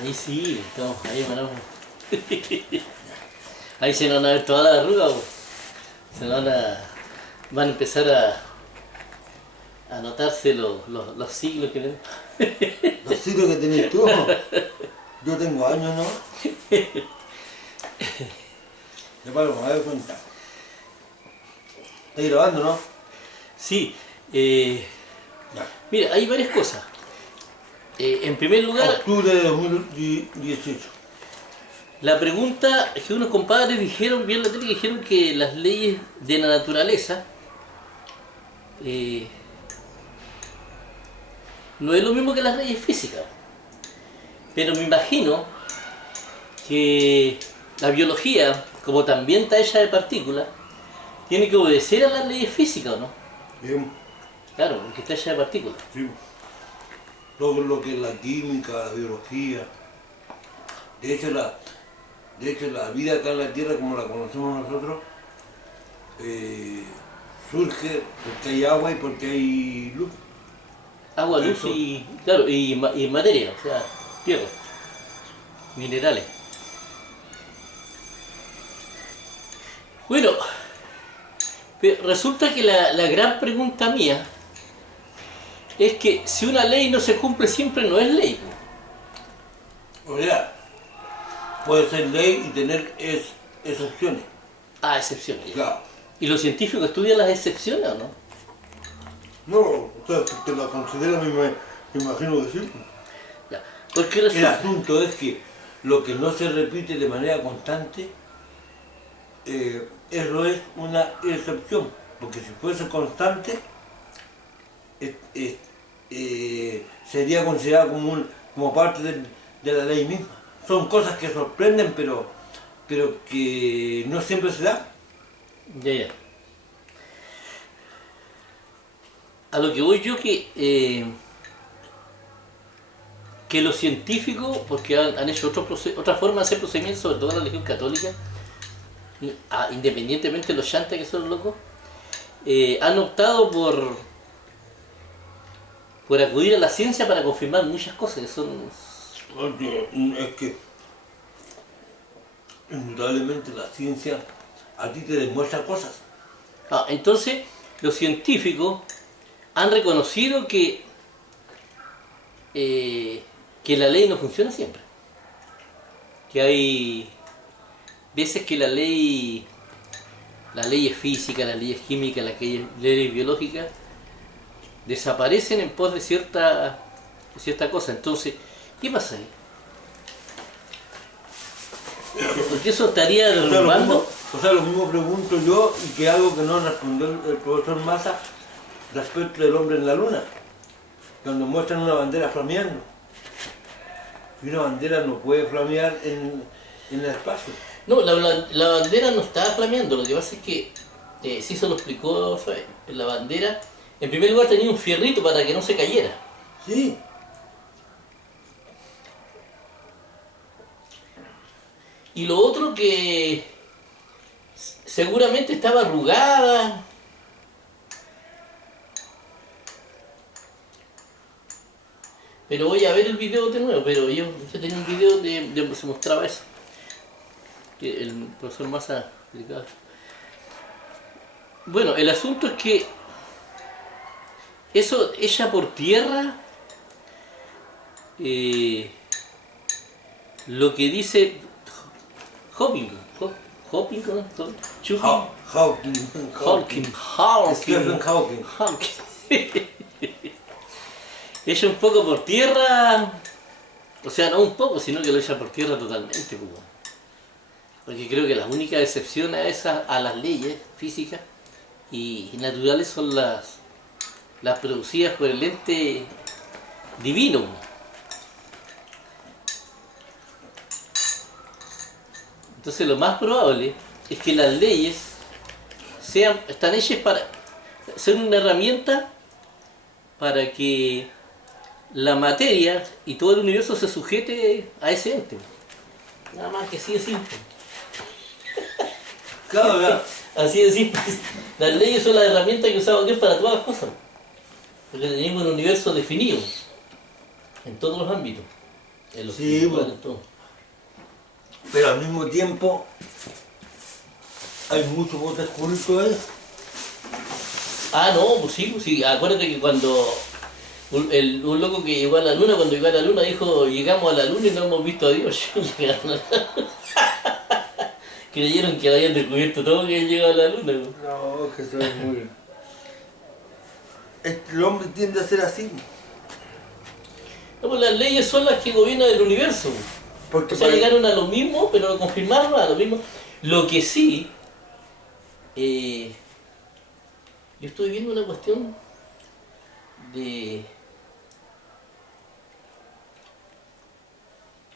Ahí sí, estamos ahí, hermano. Ahí se nos van a ver todas las arrugas, po. Van a empezar a notarse los siglos que ven. Los siglos que tenés tú. Yo tengo años, ¿no? Ya para me doy cuenta. ¿Estás grabando, no? Sí, Ya. mira, hay varias cosas. En primer lugar, Octubre de 2018. la pregunta es que unos compadres dijeron, bien la tele, que dijeron que las leyes de la naturaleza no es lo mismo que las leyes físicas. Pero me imagino que la biología, como también está hecha de partículas, tiene que obedecer a las leyes físicas, ¿o no? Bien, Claro, porque está hecha de partículas. sí. Lo que es la química, la biología. De hecho, la vida acá en la Tierra, como la conocemos nosotros, surge porque hay agua y porque hay luz. Agua, luz Eso. y, claro, y materia, o sea, tierra, minerales. Bueno, pero resulta que la gran pregunta mía es que si una ley no se cumple siempre no es ley, po. O sea, puede ser ley y tener excepciones. Ah, excepciones. Claro. ¿Y los científicos estudian las excepciones o no? No, o sea, si te la consideran, me imagino que sí. Ya. Porque El resulta... asunto es que lo que no se repite de manera constante, eso es una excepción. Porque si fuese constante, sería considerado como parte de la ley misma. Son cosas que sorprenden, pero que no siempre se dan. Ya. A lo que voy yo que los científicos, porque han hecho otra forma de hacer procedimientos, sobre todo en la religión católica, independientemente de los chantas que son los locos, han optado por acudir a la ciencia para confirmar muchas cosas que son... Porque es que indudablemente la ciencia a ti te demuestra cosas. Entonces, los científicos han reconocido que la ley no funciona siempre. Que hay veces que la ley es física, la ley es química, la ley es biológica, desaparecen en pos de cierta cosa. Entonces, ¿qué pasa ahí? Porque eso estaría derrumbando... O sea, lo mismo pregunto yo y que algo que no respondió el profesor Massa respecto del hombre en la luna, cuando muestran una bandera flameando. Y una bandera no puede flamear en el espacio. No, la bandera no estaba flameando, lo que pasa es que, sí se lo explicó, ¿sabes? La bandera, en primer lugar tenía un fierrito para que no se cayera. Sí. Y lo otro que seguramente estaba arrugada. Pero voy a ver el video de nuevo, pero yo tenía un video donde se mostraba eso. Que el profesor Massa explicaba. Bueno, el asunto es que eso ella por tierra, lo que dice Hawking, ¿no? Stephen Hawking. Ella un poco por tierra, o sea, no un poco, sino que lo echa por tierra totalmente, pues. Porque creo que las únicas excepciones a las leyes físicas y naturales son las producidas por el ente divino. Entonces lo más probable es que las leyes están hechas para ser una herramienta para que la materia y todo el universo se sujete a ese ente. Nada más que así de simple. Claro, ya. Así de simple. Las leyes son las herramientas que usaba Dios para todas las cosas. Porque tenemos un universo definido en todos los ámbitos. en lo Sí, espiritual, bueno. en todo. Pero al mismo tiempo hay mucho por descubrir todavía. Ah, no, pues sí. Acuérdate que cuando un loco que llegó a la luna, cuando llegó a la luna, dijo, llegamos a la luna y no hemos visto a Dios. Llegaron a la- Creyeron que habían descubierto todo, que habían llegado a la luna. ¿No? No, que eso es muy... El hombre tiende a ser así. No, pues las leyes son las que gobiernan el universo. Porque O sea, para- llegaron a lo mismo, pero lo confirmaron a lo mismo. Lo que sí, yo estoy viendo una cuestión de...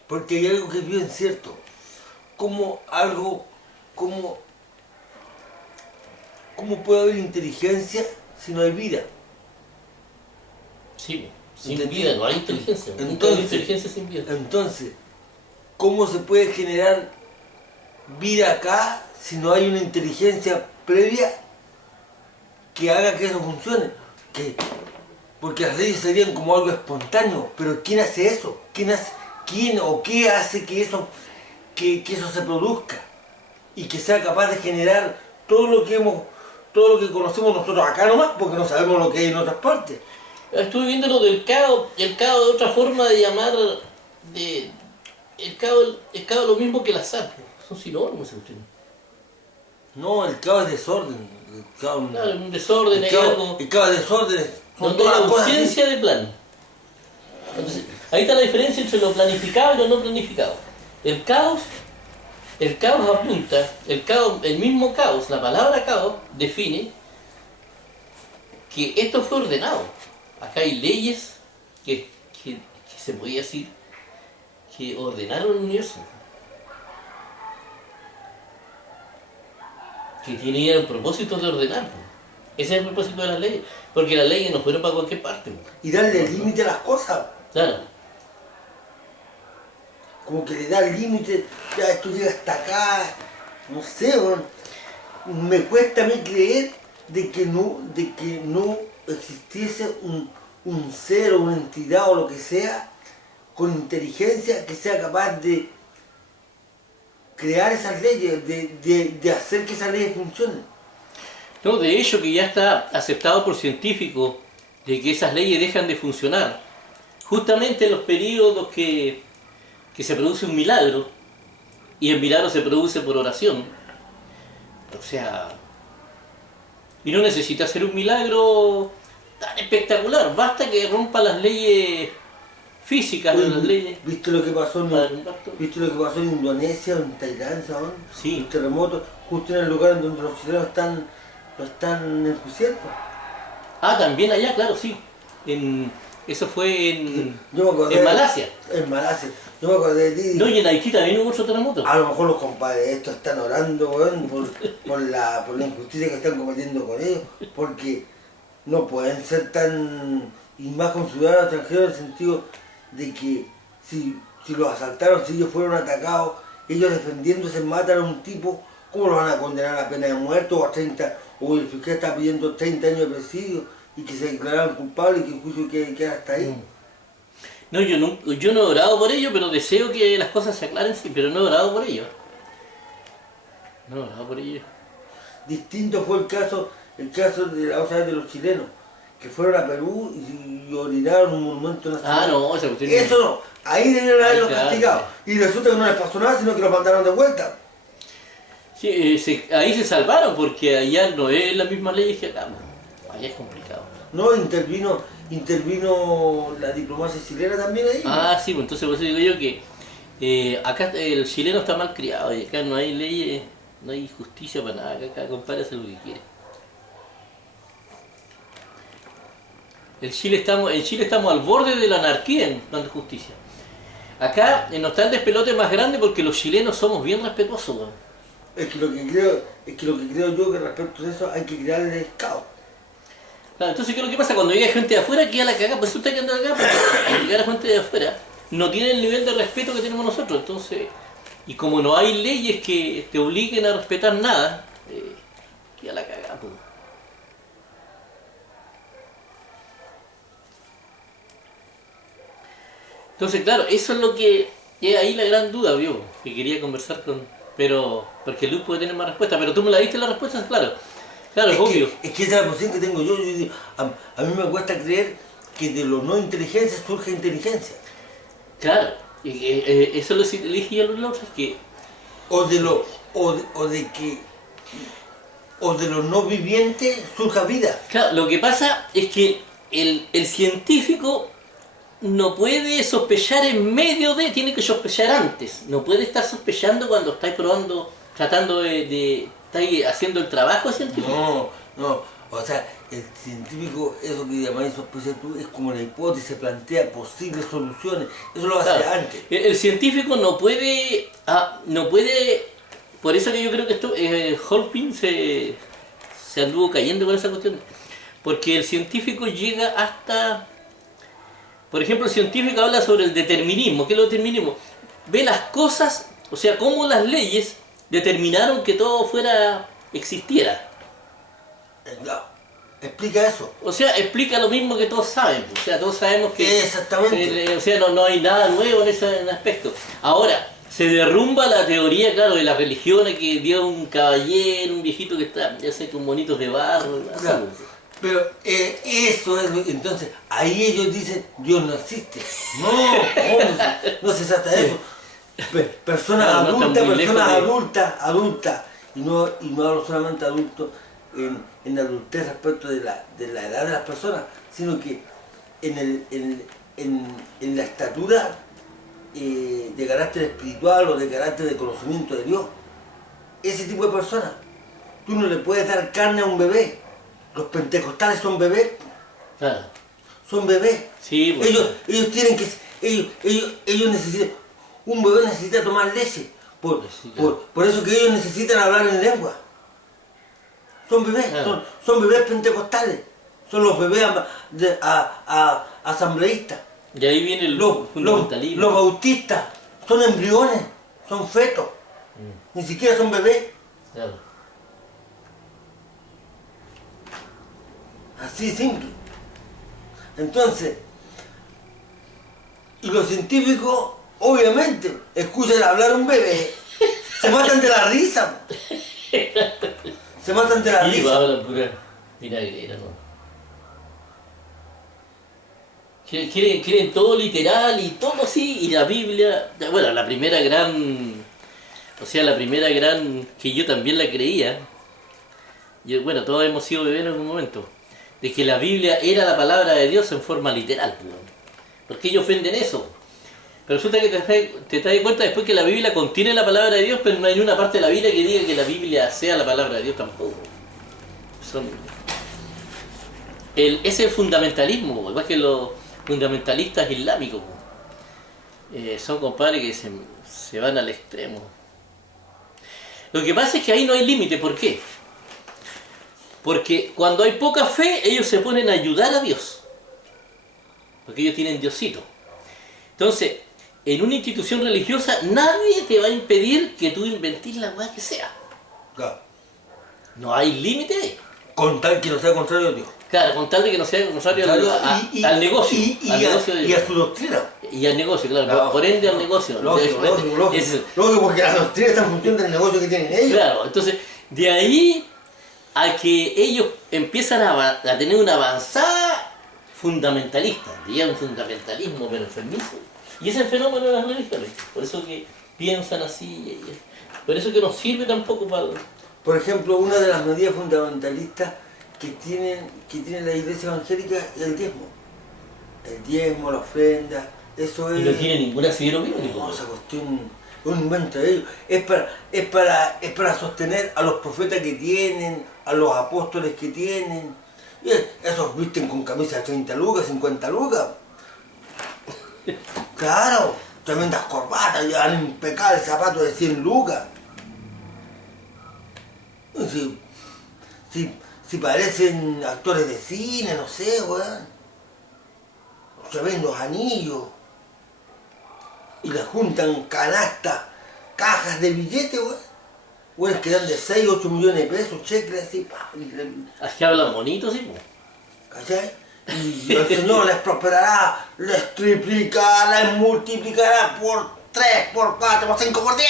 porque hay algo que es bien cierto. Como algo, como, ¿cómo puede haber inteligencia si no hay vida? Sí, sin ¿Entendí? vida no hay inteligencia. Nunca hay Entonces, inteligencia sin vida. Entonces, ¿cómo se puede generar vida acá si no hay una inteligencia previa que haga que eso funcione? Porque las leyes serían como algo espontáneo, pero ¿quién hace eso? ¿Quién o qué hace que eso se produzca? Y que sea capaz de generar todo lo que conocemos nosotros acá nomás, porque no sabemos lo que hay en otras partes. Estuve viendo lo del caos, el caos es otra forma de llamar, el caos es lo mismo que el azar, pues. Son sinónimos, se entiende. No, el caos es desorden. Claro, un desorden, hay algo El caos es desorden. Son donde hay todas las cosas así. ausencia de plan. Entonces, ahí está la diferencia entre lo planificado y lo no planificado. El caos apunta, el mismo caos, la palabra caos define que esto fue ordenado. Acá hay leyes que se podía decir que ordenaron el universo. Que tenían el propósito de ordenar. Ese es el propósito de las leyes. Porque las leyes no fueron para cualquier parte. Y darle límite a las cosas. Claro. Como que le da límite, ya esto llega hasta acá, no sé, bueno, me cuesta a mí creer de que no existiese un ser o una entidad o lo que sea con inteligencia que sea capaz de crear esas leyes, de hacer que esas leyes funcionen. No, de hecho que ya está aceptado por científicos de que esas leyes dejan de funcionar. Justamente en los periodos que se produce un milagro, y el milagro se produce por oración. O sea, y no necesita ser un milagro tan espectacular, basta que rompa las leyes físicas, Oye, las leyes ¿viste lo que pasó para el impacto. ¿viste lo que pasó en Indonesia o en Tailandia, ¿no? Sí. Un terremoto, justo en el lugar en donde los chilenos lo están enjuiciando. Ah, también allá, claro, sí. Eso fue Yo me acordé en Malasia. En Malasia. Yo me acordé de ti. No, y en Haití también hubo otro terremoto. A lo mejor los compadres estos están orando, weón, por la injusticia que están cometiendo con ellos, porque no pueden ser tan, y más con ciudadanos extranjeros en el sentido de que si los asaltaron, si ellos fueron atacados, ellos defendiéndose matan a un tipo, ¿cómo los van a condenar a pena de muerte o a 30, o el fiscal está pidiendo 30 años de presidio y que se declararan culpables y que el juicio quede hasta ahí? No, yo no he orado por ello, pero deseo que las cosas se aclaren, sí, pero no he orado por ello. No he orado por ello. Distinto fue el caso de la otra vez de los chilenos, que fueron a Perú y orinaron un monumento nacional. Ah, no, esa cuestión. Eso no, ahí debieron haberlos Claro. castigado. Y resulta que no les pasó nada, sino que los mandaron de vuelta. Sí, ahí se salvaron porque allá no es la misma ley que acá. Allá es complicado. No, intervino la diplomacia chilena también ahí. Ah, sí, pues entonces por eso digo yo que acá el chileno está mal criado y acá no hay leyes, no hay justicia para nada. Acá cada compadre hace lo que quiere. En Chile estamos al borde de la anarquía en plan de justicia. Acá no está el despelote más grande porque los chilenos somos bien respetuosos. ¿No? Es que lo que creo yo que respecto a eso hay que crearle caos. Claro, entonces, ¿qué es lo que pasa? Cuando llega gente de afuera, queda la cagada, pues usted que anda acá, porque al llegar la gente de afuera, no tiene el nivel de respeto que tenemos nosotros, entonces, y como no hay leyes que te obliguen a respetar nada, queda la cagada, pues. Entonces, claro, eso es lo que es ahí la gran duda, vio, que quería conversar con... Pero, porque Luis puede tener más respuesta, pero tú me la diste la respuesta, claro. Claro, es obvio. Es que esa es la posición que tengo yo. Yo digo, a mí me cuesta creer que de lo no inteligencia surge inteligencia. Claro, eso lo elegí a los otros, que... O de lo, o de que, o de lo no viviente surja vida. Claro, lo que pasa es que el científico no puede sospechar en medio de, tiene que sospechar antes. No puede estar sospechando cuando estáis probando, tratando estáis haciendo el trabajo científico. No, o sea, el científico, eso que llamáis sospecha tú, es como la hipótesis, plantea posibles soluciones, eso lo hace Claro, antes. el científico no puede, por eso que yo creo que esto, Holpin se anduvo cayendo con esa cuestión, porque el científico llega hasta, por ejemplo, el científico habla sobre el determinismo. ¿Qué es el determinismo? Ve las cosas, o sea, cómo las leyes determinaron que todo existiera. No, explica eso. O sea, explica lo mismo que todos saben. O sea, todos sabemos que... Exactamente. o sea, no hay nada nuevo en ese aspecto. Ahora, se derrumba la teoría, claro, de las religiones que dio un caballero, un viejito que está, ya sé, con monitos de barro. Claro. Pero eso es, entonces, ahí ellos dicen, Dios no existe. No se trata de eso. Personas adultas, y no hablo solamente adultos en adultez respecto de la edad de las personas, sino que en la estatura de carácter espiritual o de carácter de conocimiento de Dios. Ese tipo de personas, tú no le puedes dar carne a un bebé. Los pentecostales son bebés. Claro. Son bebés. Sí, pues, ellos tienen que... Ellos necesitan... Un bebé necesita tomar leche. Por eso que ellos necesitan hablar en lengua. Son bebés. Claro. Son bebés pentecostales. Son los bebés asambleístas. Y ahí viene el fundamentalismo. Los bautistas son embriones. Son fetos. Ni siquiera son bebés. Claro. Así simple. Entonces, y los científicos, obviamente, escuchan hablar un bebé, se matan de la risa. Se matan de la Y risa. hablan pura vinagrera, ¿no? Quieren todo literal y todo así, y la Biblia, bueno, la primera gran que yo también la creía, bueno, todos hemos sido bebés en algún momento, de que la Biblia era la palabra de Dios en forma literal, porque ellos ofenden eso. Pero resulta que te das cuenta después que la Biblia contiene la palabra de Dios, pero no hay una parte de la Biblia que diga que la Biblia sea la palabra de Dios tampoco. Ese es el fundamentalismo, igual que los fundamentalistas islámicos. Son compadres que se van al extremo. Lo que pasa es que ahí no hay límite. ¿Por qué? Porque cuando hay poca fe, ellos se ponen a ayudar a Dios. Porque ellos tienen Diosito. Entonces, en una institución religiosa, nadie te va a impedir que tú inventes la weá que sea. Claro. No hay límite. Con tal que no sea contrario a Dios. Claro, con tal de que no sea contrario al negocio. Y a su doctrina. Y al negocio, claro. No, por ende al negocio. Lógico, porque la doctrina está en función del negocio que tienen ellos. Claro, entonces, de ahí a que ellos empiezan a tener una avanzada fundamentalista, diría un fundamentalismo pero enfermizo. Y ese es el fenómeno de las religiones. Por eso que piensan así, por eso que no sirve tampoco para... Por ejemplo, una de las medidas fundamentalistas que tiene la iglesia evangélica es el diezmo. El diezmo, la ofrenda, eso es... Y no tiene ningún asidero bíblico. No, esa cuestión es un invento de ellos. Es para sostener a los profetas que tienen, a los apóstoles que tienen. Y esos visten con camisas de 30 lucas, 50 lucas. Claro, tremendas corbatas, llevan impecables zapatos de 100 lucas. Si parecen actores de cine, no sé, weón. Tremendos anillos. Y les juntan canastas, cajas de billetes, weón. Weones que dan de 6, 8 millones de pesos, cheques así, pa. Aquí hablan bonito, sí, po. ¿Cachai? Y el Señor les prosperará, les triplicará, les multiplicará por 3, por 4, por 5, por 10,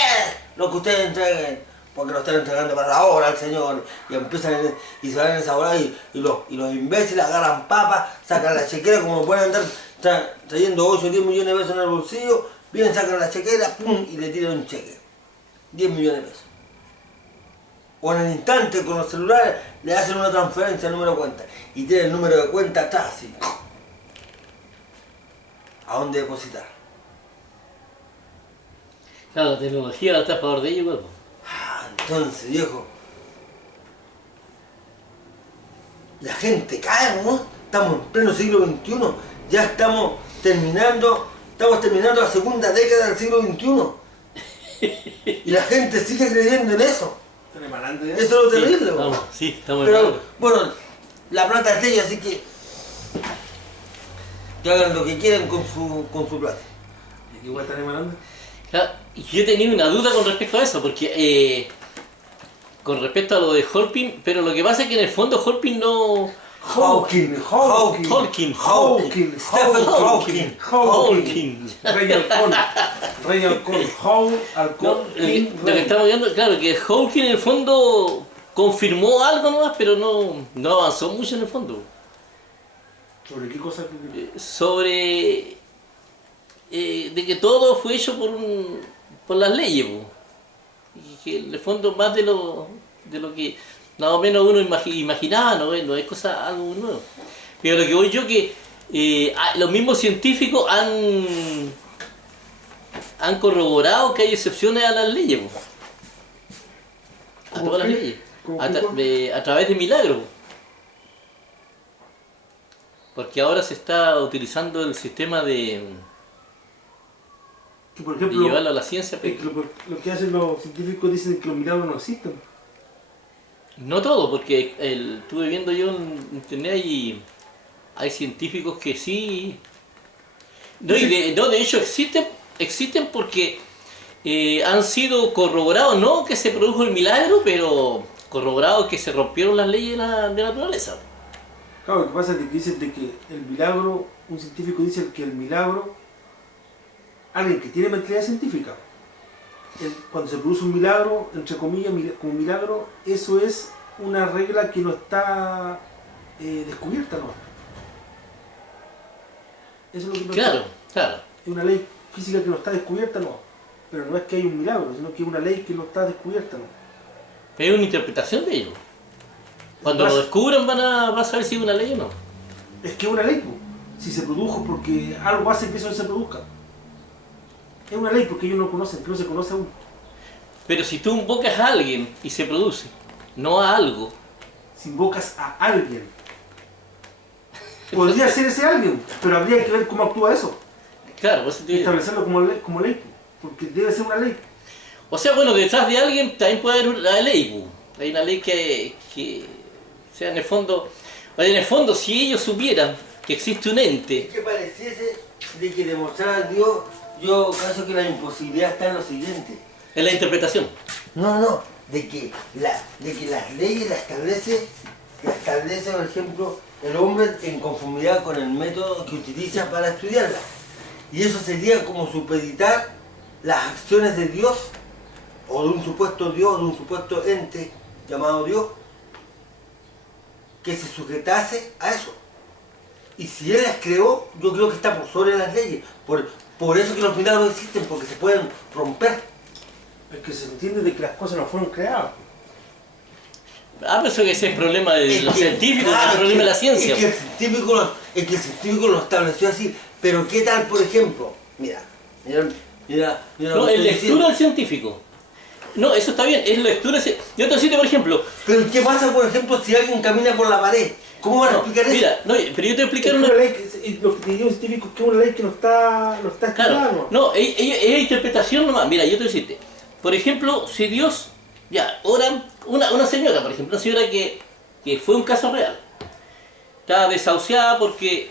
lo que ustedes entreguen, porque lo están entregando para la obra al Señor. Y empiezan y se van en esa hora y los imbéciles agarran papas, sacan la chequera, como pueden andar trayendo 8 o 10 millones de pesos en el bolsillo, vienen, sacan la chequera, pum, y le tiran un cheque. 10 millones de pesos. O en el instante con los celulares le hacen una transferencia al número de cuenta y tiene el número de cuenta atrás así. ¿A dónde depositar? Claro, la tecnología está a favor de ellos, pues. Entonces, viejo, la gente cae, ¿no? Estamos en pleno siglo XXI, ya estamos terminando la segunda década del siglo XXI. Y la gente sigue creyendo en eso. Eso es lo terrible. Estamos Pero bueno, la plata es de ellos, así que hagan lo que quieran con su plata. ¿Y igual están emanando? Claro, y yo tenía una duda con respecto a eso, porque con respecto a lo de Holpin, pero lo que pasa es que en el fondo Holpin no... Hawking. Stephen Hawking. Rey Halcón, Halcón, King, Lo que estamos viendo, claro, que Hawking en el fondo confirmó algo nomás, pero no avanzó mucho en el fondo. ¿Sobre qué cosa? Sobre de que todo fue hecho por las leyes, po. Y que en el fondo más de lo que más o menos uno imaginaba, no es cosa algo nuevo. Pero lo que voy yo que los mismos científicos han corroborado que hay excepciones a las leyes, po. A todas las leyes, a través de milagros. Porque ahora se está utilizando el sistema de Que por ejemplo, llevarlo a la ciencia. es que lo que hacen los científicos dicen que los milagros no existen. No todo, porque estuve viendo yo en internet y hay científicos que sí. No, de hecho existen porque han sido corroborados, no que se produjo el milagro, pero corroborados que se rompieron las leyes de la naturaleza. Claro, lo que pasa es que dicen de que el milagro, un científico dice que el milagro, alguien que tiene mentalidad científica, cuando se produce un milagro, entre comillas, como milagro, eso es una regla que no está descubierta, ¿no? Eso es lo que no Claro, está. claro. Es una ley física que no está descubierta, no. Pero no es que hay un milagro, sino que es una ley que no está descubierta, ¿no? Pero es una interpretación de ello. Cuando lo descubran van a saber si es una ley o no. Es que es una ley, pues. Si se produjo porque algo hace que eso se produzca. Es una ley porque ellos no conocen, que no se conoce aún. Pero si tú invocas a alguien y se produce, no a algo. Si invocas a alguien, podría ser ese alguien, pero habría que ver cómo actúa eso. Claro, pues, Y establecerlo como ley, porque debe ser una ley. o sea, bueno, detrás de alguien también puede haber una ley. Po. Hay una ley que o sea, en el fondo, si ellos supieran que existe un ente. Que pareciese de que demostrar a Dios, yo caso que la imposibilidad está en lo siguiente. En la interpretación. No, de que las leyes las establece, por ejemplo, el hombre en conformidad con el método que utiliza para estudiarlas. Y eso sería como supeditar las acciones de Dios, o de un supuesto Dios, de un supuesto ente llamado Dios, que se sujetase a eso. Y si Él las creó, yo creo que está por sobre las leyes. Por eso que los milagros existen, porque se pueden romper. Es que se entiende de que las cosas no fueron creadas. Pero eso que ese es el problema de los científicos, claro, el problema de la ciencia. Es que el científico lo estableció así. Pero ¿qué tal, por ejemplo? Mira. No, es lectura del científico. No, eso está bien, es lectura. Yo te cito, por ejemplo. Pero ¿qué pasa, por ejemplo, si alguien camina por la pared? ¿Cómo van a explicar eso? Mira, no, pero yo te voy a explicar Es una. una ley que, lo que te digo científico es que es una ley que no está estudiada. Claro, no, es interpretación nomás. Mira, yo te decirte, por ejemplo, si Dios, ya, ahora, una señora, por ejemplo, una señora que fue un caso real, estaba desahuciada porque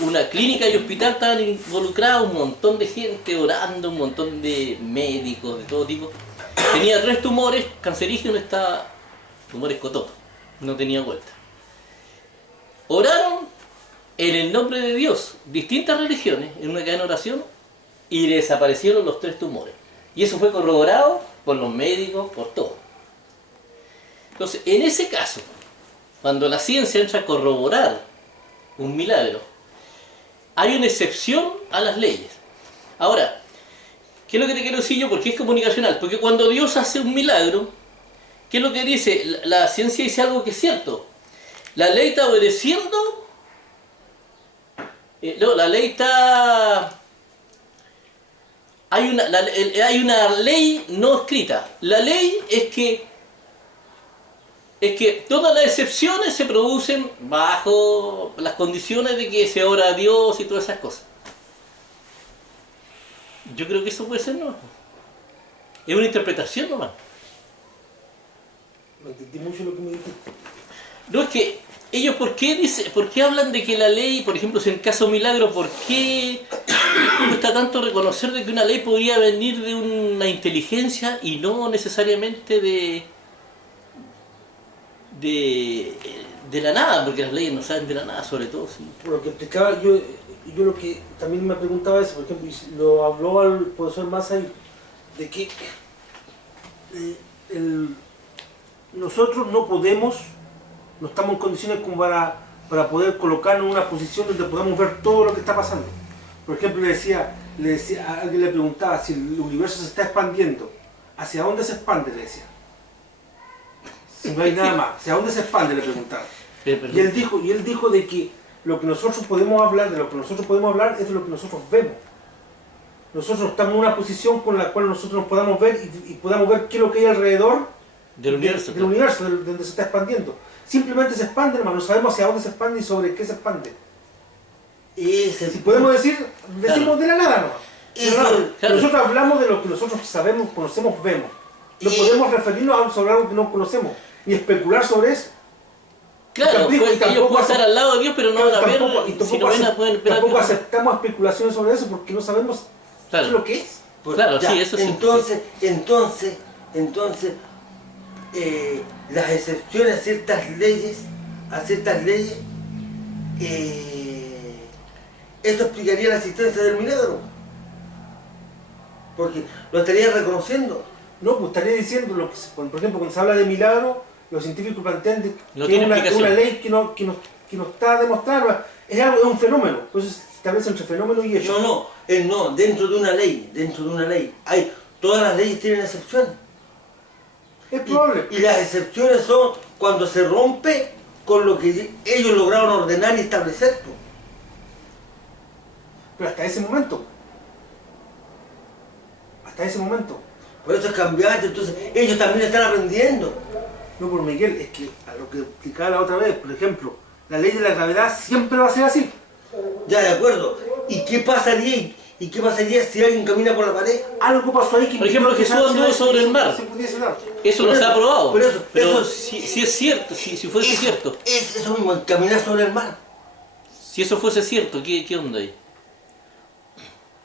una clínica y hospital estaban involucrados, un montón de gente orando, un montón de médicos de todo tipo. Tenía 3 tumores cancerígenos, tumores cototos, no tenía vuelta. Oraron, en el nombre de Dios distintas religiones en una cadena de oración y le desaparecieron los 3 tumores. Y eso fue corroborado por los médicos, por todo. Entonces, en ese caso, cuando la ciencia entra a corroborar un milagro, hay una excepción a las leyes. Ahora, ¿qué es lo que te quiero decir yo? Porque es comunicacional. Porque cuando Dios hace un milagro, ¿qué es lo que dice? La ciencia dice algo que es cierto. La ley está obedeciendo. No, la ley está... Hay una ley no escrita. La ley es que todas las excepciones se producen bajo las condiciones de que se ora a Dios y todas esas cosas. Yo creo que eso puede ser, ¿no? Es una interpretación nomás. No entendí mucho lo que me dijiste. No, es que ellos, ¿por qué hablan de que la ley, por ejemplo, si en caso de milagro, ¿por qué cuesta tanto reconocer de que una ley podría venir de una inteligencia y no necesariamente de la nada? Porque las leyes no salen de la nada, sobre todo. ¿Sí? Por lo que explicaba, yo lo que también me preguntaba eso, por ejemplo, y lo habló al profesor Massa, de que nosotros no estamos en condiciones como para poder colocarnos en una posición donde podamos ver todo lo que está pasando. Por ejemplo, le decía, alguien le preguntaba si el universo se está expandiendo, ¿hacia dónde se expande? Le decía. Si no hay nada más, ¿hacia dónde se expande? Le preguntaba. Y él dijo de que lo que nosotros podemos hablar, es de lo que nosotros vemos. Nosotros estamos en una posición con la cual nosotros nos podamos ver y podamos ver qué es lo que hay alrededor del universo, donde se está expandiendo. Simplemente se expande, hermano, no sabemos hacia dónde se expande y sobre qué se expande. Si podemos decimos claro. De la nada, ¿no? Claro. Nosotros hablamos de lo que nosotros sabemos, conocemos, vemos. No podemos referirnos sobre algo que no conocemos, ni especular sobre eso. Claro, ellos pueden estar al lado de Dios, pero no van a ver, si no ven, pueden ver. Tampoco aceptamos especulaciones sobre eso porque no sabemos qué es lo que es. Claro, ya, sí, eso sí. Entonces, las excepciones a ciertas leyes, eso explicaría la existencia del milagro. Porque lo estaría reconociendo. No, pues estaría diciendo, por ejemplo, cuando se habla de milagro, los científicos plantean que es una ley que no está demostrada, es un fenómeno, entonces se establece entre fenómeno y hecho. No, dentro de una ley, todas las leyes tienen excepciones. Es probable. Y las excepciones son cuando se rompe con lo que ellos lograron ordenar y establecer. Pero hasta ese momento. Por eso es cambiante, entonces ellos también están aprendiendo. No, por Miguel, es que a lo que explicaba la otra vez, por ejemplo, la ley de la gravedad siempre va a ser así. Ya, de acuerdo. ¿Y qué pasaría? Si alguien camina por la pared? Algo pasó ahí que... Por ejemplo, Jesús anduvo sobre el mar. Eso no está probado. Pero si es cierto, si fuese cierto. Es eso mismo, caminar sobre el mar. Si eso fuese cierto, ¿qué onda ahí?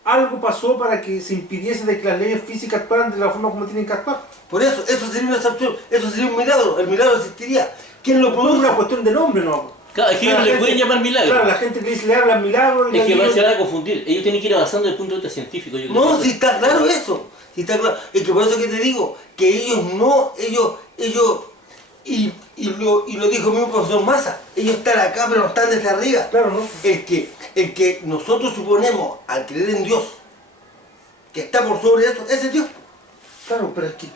Algo pasó para que se impidiese de que las leyes físicas actuaran de la forma como tienen que actuar. Por eso sería una excepción, eso sería un milagro, el milagro existiría. ¿Quién lo produce? No es una cuestión de nombre, ¿no? Claro, es que ellos le pueden llamar milagro. Claro, la gente que dice le hablan milagro y... Es que se van a confundir, ellos tienen que ir avanzando desde el punto de vista científico. No, si está claro eso, es que por eso que te digo, que y lo dijo mi profesor Massa, ellos están acá pero no están desde arriba. Claro, ¿no? El que nosotros suponemos al creer en Dios, que está por sobre eso, ese es Dios. Claro, pero es que,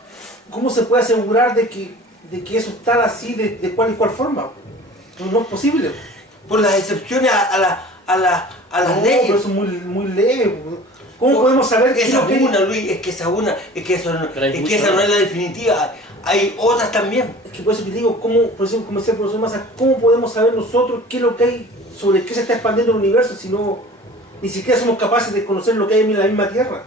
¿cómo se puede asegurar de que eso está así de cual y cual forma? No es posible. Por las excepciones a las leyes. Pero eso es muy leve. ¿Cómo podemos saber que esa una, Luis? Es que esa no es la definitiva. Hay otras también. Es que por eso te digo, por eso como decía el profesor Massa, ¿cómo podemos saber nosotros qué es lo que hay, sobre qué se está expandiendo el universo, si no, ni siquiera somos capaces de conocer lo que hay en la misma Tierra?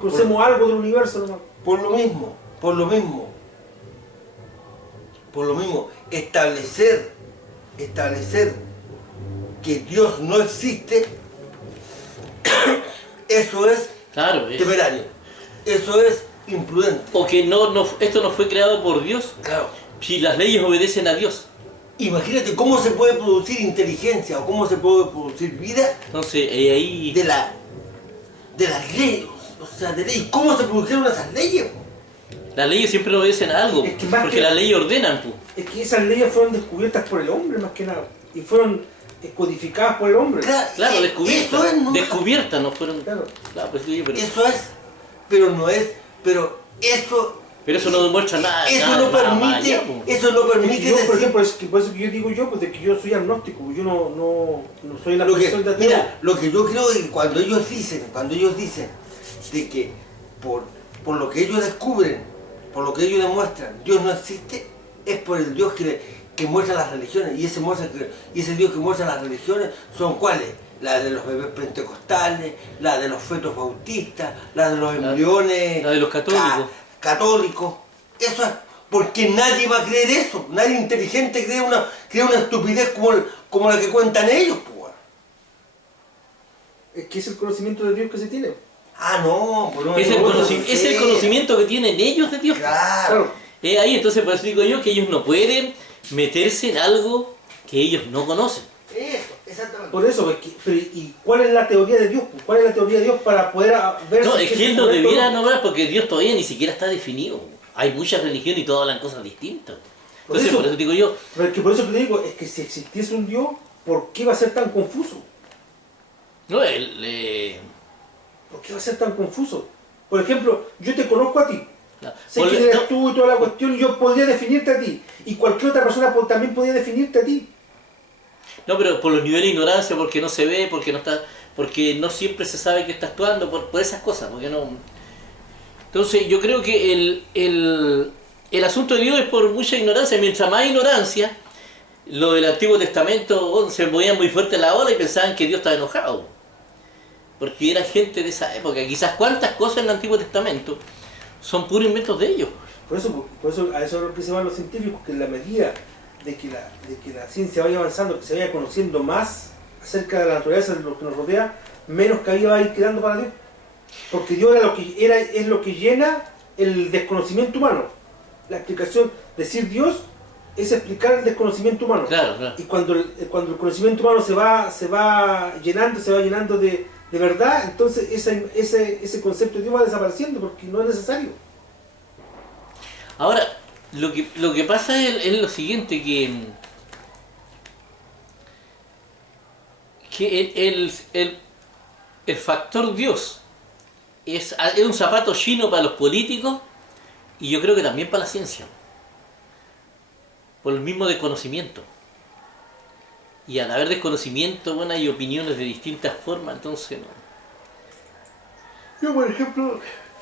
Conocemos algo del universo nomás. Por lo mismo, establecer que Dios no existe, eso es temerario, eso es imprudente. O que esto no fue creado por Dios. Claro. Si las leyes obedecen a Dios. Imagínate cómo se puede producir inteligencia o cómo se puede producir vida Entonces, ahí... de las leyes, o sea, de ley. ¿Cómo se produjeron esas leyes? Las leyes siempre obedecen a algo, Es que más porque que- las leyes ordenan, pues. Es que esas leyes fueron descubiertas por el hombre más que nada. Y fueron codificadas por el hombre. Claro, descubiertas. Eso es, ¿no? Descubiertas, no fueron... Claro. Claro, pues sí, pero pero no es, pero eso... eso no demuestra nada. Eso nada, no nada más permite, allá, pues. eso no Es que permite yo, por decir... ejemplo, es que por eso que yo digo yo, pues de que yo soy agnóstico, pues yo no soy la Lo que, persona de ateo. mira, lo que yo creo es que cuando ellos dicen de que por lo que ellos descubren, por lo que ellos demuestran, Dios no existe, es por el Dios que muestra las religiones. Y ese Dios que muestra las religiones son ¿cuáles? La de los bebés pentecostales, la de los fetos bautistas, la de los embriones... la de los católicos. Católicos. Eso es porque nadie va a creer eso. Nadie inteligente cree una estupidez como la que cuentan ellos, pues. Es que es el conocimiento de Dios que se tiene. Ah, no, pues no. Es el, no, es el conocimiento que tienen ellos de Dios. Claro. Ahí, entonces, por eso digo yo que ellos no pueden meterse en algo que ellos no conocen. Eso, exactamente. Por eso, ¿y cuál es la teoría de Dios? ¿Cuál es la teoría de Dios para poder ver No, si es que él no correcto o debiera no? nombrar porque Dios todavía ni siquiera está definido. Hay muchas religiones y todas hablan cosas distintas. Entonces, por eso digo yo, Pero es que por eso que te digo, es que si existiese un Dios, ¿por qué va a ser tan confuso? no, ¿Por qué va a ser tan confuso? Por ejemplo, yo te conozco a ti. Sé por- quién eres no, tú y toda la cuestión, y yo podría definirte a ti. Y cualquier otra persona también podría definirte a ti. no, pero por los niveles de ignorancia, porque no se ve, porque no siempre se sabe que está actuando, por esas cosas, porque no. Entonces yo creo que el asunto de Dios es por mucha ignorancia. Mientras más ignorancia, lo del Antiguo Testamento se movían muy fuerte la ola y pensaban que Dios estaba enojado. Porque era gente de esa época. Quizás cuántas cosas en el Antiguo Testamento son puros inventos de ellos. Por eso a eso es lo que se van los científicos, que en la medida de que la ciencia vaya avanzando, que se vaya conociendo más acerca de la naturaleza de lo que nos rodea, menos cabida va a ir quedando para Dios. Porque Dios es lo que llena el desconocimiento humano. La explicación, decir Dios es explicar el desconocimiento humano. Claro, claro. Y cuando el conocimiento humano se va llenando de verdad, entonces ese concepto de Dios va desapareciendo porque no es necesario. Ahora, lo que pasa es lo siguiente, que el factor Dios es un zapato chino para los políticos y yo creo que también para la ciencia. Por el mismo desconocimiento. Y al haber desconocimiento, bueno, hay opiniones de distintas formas, entonces no. Yo, por ejemplo,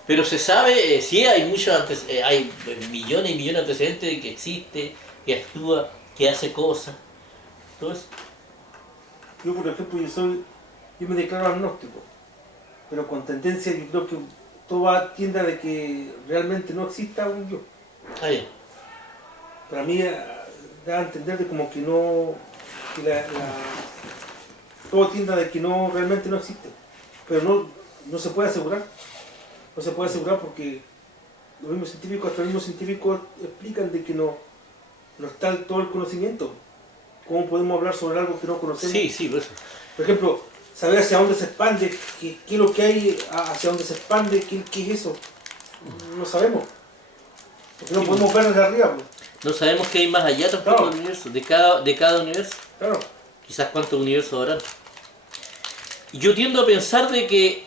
Pero se sabe, sí, hay hay millones y millones de antecedentes de que existe, que actúa, que hace cosas. Todo eso. Yo, por ejemplo, yo me declaro agnóstico, pero con tendencia, yo creo que todo tiende a de que realmente no exista un Dios. Está bien. Para mí da a entender de como que no, que todo tiende a de que no, realmente no existe, pero no se puede asegurar. No se puede asegurar porque los mismos científicos explican de que no está todo el conocimiento. ¿Cómo podemos hablar sobre algo que no conocemos? Sí, por eso. Por ejemplo, saber hacia dónde se expande, qué es lo que hay hacia dónde se expande, qué es eso. No sabemos. Porque no Sí, podemos ver desde arriba. Pues. No sabemos qué hay más allá tampoco Claro. del universo, de cada universo. Claro. Quizás cuántos universos habrán. Y yo tiendo a pensar de que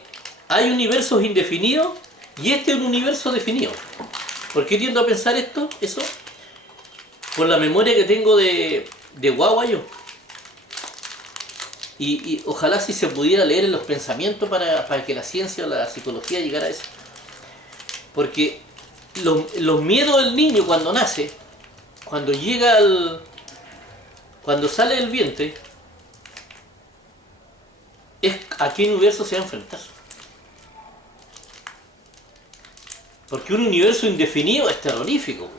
hay universos indefinidos y este es un universo definido. ¿Por qué tiendo a pensar eso? Por la memoria que tengo de guagua yo. Y ojalá si se pudiera leer en los pensamientos para que la ciencia o la psicología llegara a eso. Porque los miedos del niño cuando nace, cuando sale del vientre, es a qué universo se va a enfrentar. Porque un universo indefinido es terrorífico.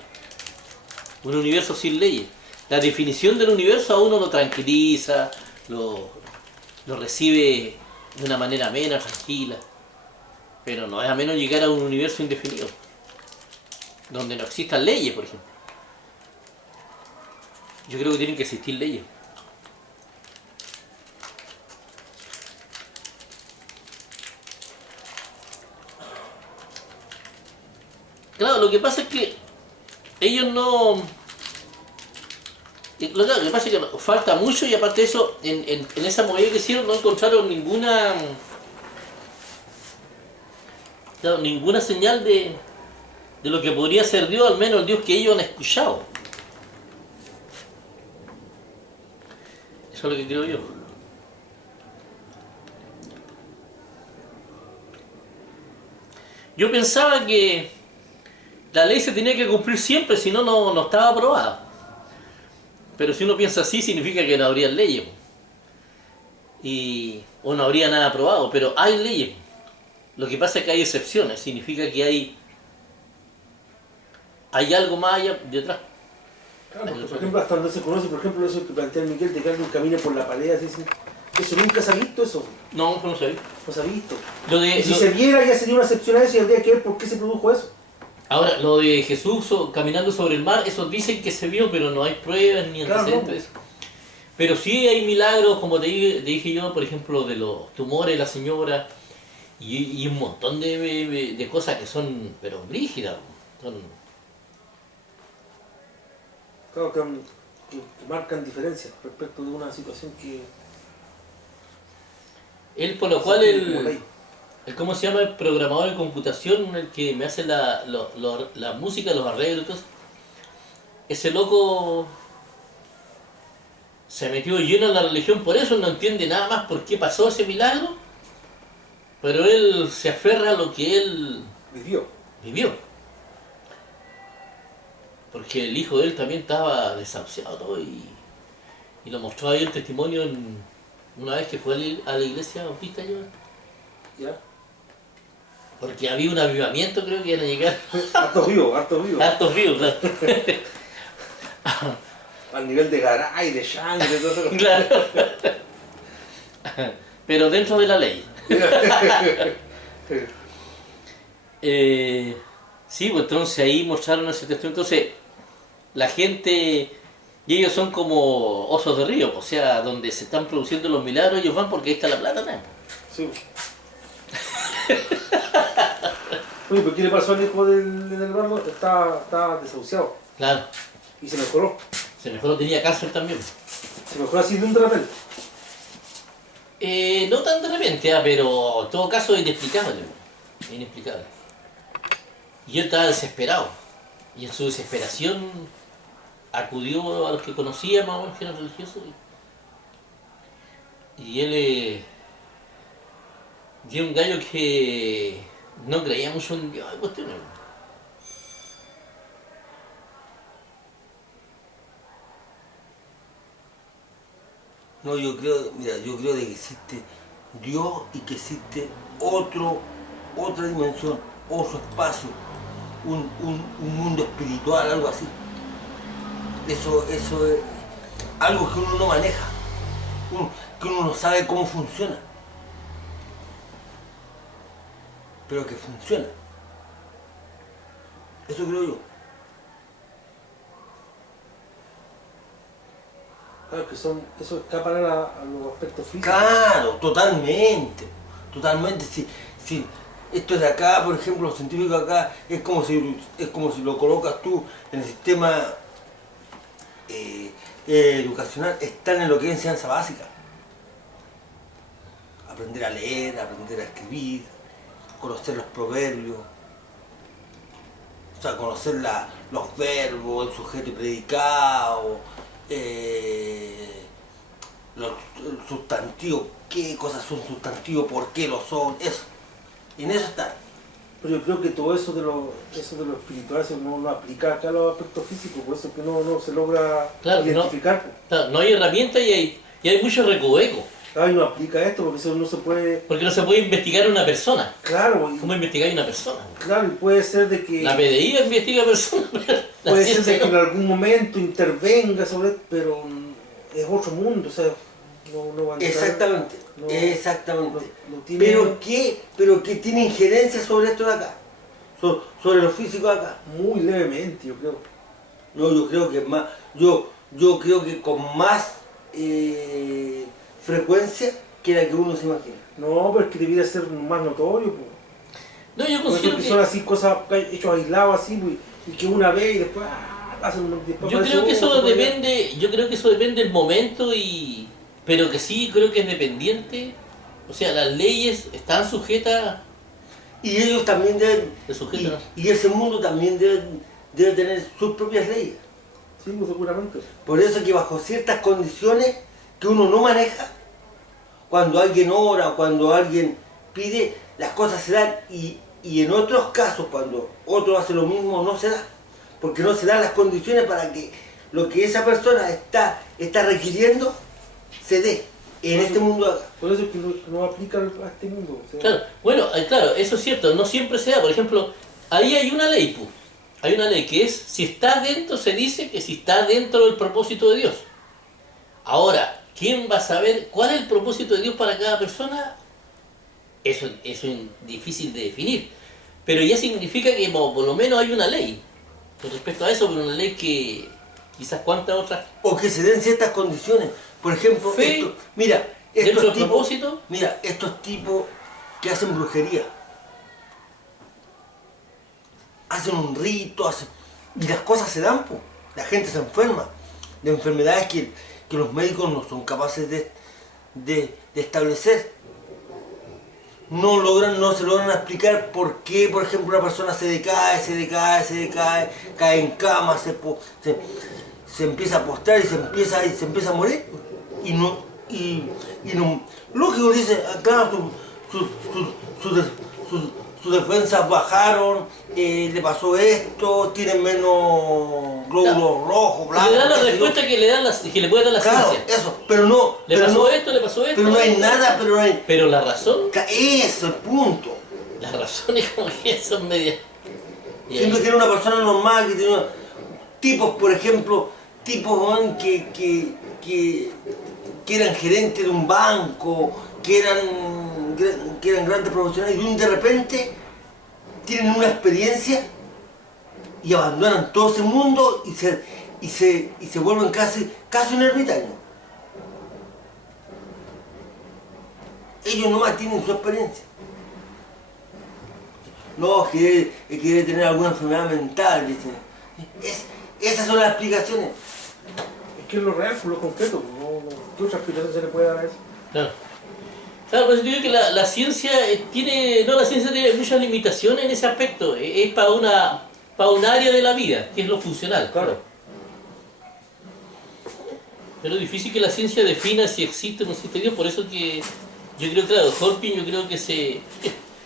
Un universo sin leyes. La definición del universo a uno lo tranquiliza, lo recibe de una manera amena, tranquila. Pero no es ameno llegar a un universo indefinido, donde no existan leyes, por ejemplo. Yo creo que tienen que existir leyes. Claro, lo que pasa es que ellos no... Lo que pasa es que falta mucho y aparte de eso, en esa movida que hicieron no encontraron ninguna... Claro, ninguna señal de lo que podría ser Dios, al menos el Dios que ellos han escuchado. Eso es lo que creo yo. Yo pensaba que la ley se tenía que cumplir siempre, si no, no estaba aprobada. Pero si uno piensa así, significa que no habría leyes. O no habría nada aprobado, pero hay leyes. Lo que pasa es que hay excepciones, significa que hay algo más allá detrás. Claro, porque, por ejemplo, hasta donde se conoce, por ejemplo, eso que plantea Miguel, de que alguien camine por la pared, así, eso nunca se ha visto, eso. No, no sé. No se ha visto. Y si se viera, ya sería una excepción a eso y habría que ver por qué se produjo eso. Ahora, lo de Jesús caminando sobre el mar, eso dicen que se vio, pero no hay pruebas ni antecedentes de eso. Pero sí hay milagros, como te dije yo, por ejemplo, de los tumores de la señora y un montón de cosas que son, pero brígidas. Claro, que marcan diferencias respecto de una situación que... Él, por lo cual, ¿cómo se llama? El programador de computación, el que me hace la música, los arreglos y todo eso. Ese loco se metió lleno en la religión, por eso no entiende nada más por qué pasó ese milagro, pero él se aferra a lo que él vivió. Porque el hijo de él también estaba desahuciado todo y lo mostró ahí el testimonio una vez que fue a la iglesia bautista. ¿Ya? Porque había un avivamiento, creo que iban a llegar. Hartos vivos. Hartos vivos, claro. Al nivel de Garay, de Shang, de todo eso. Claro. Pero dentro de la ley. Sí, pues entonces ahí mostraron ese testimonio. Entonces, la gente, y ellos son como osos de río, o sea, donde se están produciendo los milagros, ellos van porque ahí está la plata, ¿no? Sí. Oye, ¿pero qué le pasó al hijo del Eduardo? Está desahuciado. Claro. Y se mejoró. Se mejoró, tenía cáncer también. Se mejoró así de un de repente. No tan de repente, pero en todo caso es inexplicable. Inexplicable. Y él estaba desesperado. Y en su desesperación acudió a los que conocía más o menos que eran religiosos. Y él dio un gallo que no creía mucho en Dios y cuestiones. No, yo creo de que existe Dios y que existe otra dimensión, otro espacio, un mundo espiritual, algo así. Eso es algo que uno no maneja, que uno no sabe cómo funciona, pero que funciona. Eso creo yo. Claro, que eso escapa a los aspectos físicos. Claro, totalmente. Si esto de acá, por ejemplo, los científicos acá, es como si lo colocas tú en el sistema educacional, están en lo que es enseñanza básica. Aprender a leer, aprender a escribir, conocer los proverbios, o sea, conocer los verbos, el sujeto y predicado, los sustantivos, qué cosas son sustantivos, por qué lo son, eso. Y en eso está. Pero yo creo que todo eso de lo espiritual eso no aplica acá a los aspectos físicos, por eso que no se logra identificar. Claro, no hay herramientas y hay mucho recoveco. Claro, y no aplica esto porque eso no se puede... Porque no se puede investigar a una persona. Claro. ¿Cómo investigar a una persona? Claro, y puede ser de que... La PDI investiga a personas. Puede ser de que en algún momento intervenga sobre esto, pero es otro mundo, o sea, no va a entrar. Exactamente, exactamente. No tiene... Pero que tiene injerencia sobre esto de acá, sobre lo físico de acá. Muy levemente, yo creo. No, yo creo que es más, yo yo creo que con más frecuencia que la que uno se imagina. No, pero es que debería ser más notorio, pues. No, yo Por eso considero que que... son así cosas hechos aislados así, pues, y que una vez y después hacen después Yo aparece creo que eso otro, depende, yo creo que eso depende del momento y... Pero que sí creo que es dependiente. O sea, las leyes están sujetas... Y ellos también deben, Se sujetan. y ese mundo también debe tener sus propias leyes. Sí, pues seguramente. Por eso que bajo ciertas condiciones que uno no maneja, cuando alguien ora, cuando alguien pide, las cosas se dan y en otros casos, cuando otro hace lo mismo, no se da. Porque no se dan las condiciones para que lo que esa persona está requiriendo se dé en este mundo de acá. Por eso es que no aplica a este mundo. O sea, Claro, bueno, claro, eso es cierto, no siempre se da. Por ejemplo, ahí hay una ley, pues. Hay una ley que es, si está dentro, se dice que si está dentro del propósito de Dios. Ahora, ¿quién va a saber cuál es el propósito de Dios para cada persona? Eso es difícil de definir. Pero ya significa que por lo menos hay una ley con respecto a eso, pero una ley que quizás cuántas otras... O que se den ciertas condiciones. Por ejemplo, Fe, mira, dentro del estos tipos, propósito. mira, estos tipos que hacen brujería, hacen un rito, y las cosas se dan, po. La gente se enferma de enfermedades que los médicos no son capaces de establecer. No se logran explicar por qué, por ejemplo, una persona se decae, cae en cama, se empieza a postrar y se empieza a morir. Y no, lógico, dice, claro, sus defensas bajaron, le pasó esto, tienen menos glóbulos rojos, blancos. Le dan la qué sé yo. respuesta que le puede dar la Claro, ciencia. eso, pero no. Le pasó esto, le pasó esto. Pero no hay nada, pero no hay. Pero la razón, Eso, el punto. la razón es como que son medias... y Siempre ahí- que era una persona normal, que tenía tipos, por ejemplo, weón, que eran gerentes de un banco, que eran grandes profesionales, y de repente tienen una experiencia y abandonan todo ese mundo y se vuelven casi un ermitaño. Ellos nomás tienen su experiencia. No, es que debe tener alguna enfermedad mental, dicen. Esas son las explicaciones. es que es lo real, lo concreto. ¿Qué otra explicación se le puede dar a eso? Claro. Claro, pues yo digo que la ciencia tiene... No, la ciencia tiene muchas limitaciones en ese aspecto. Es para un área de la vida, que es lo funcional. Claro. Pero es difícil que la ciencia defina si existe o no existe Dios. Por eso que yo creo, claro, Hawking yo creo que se...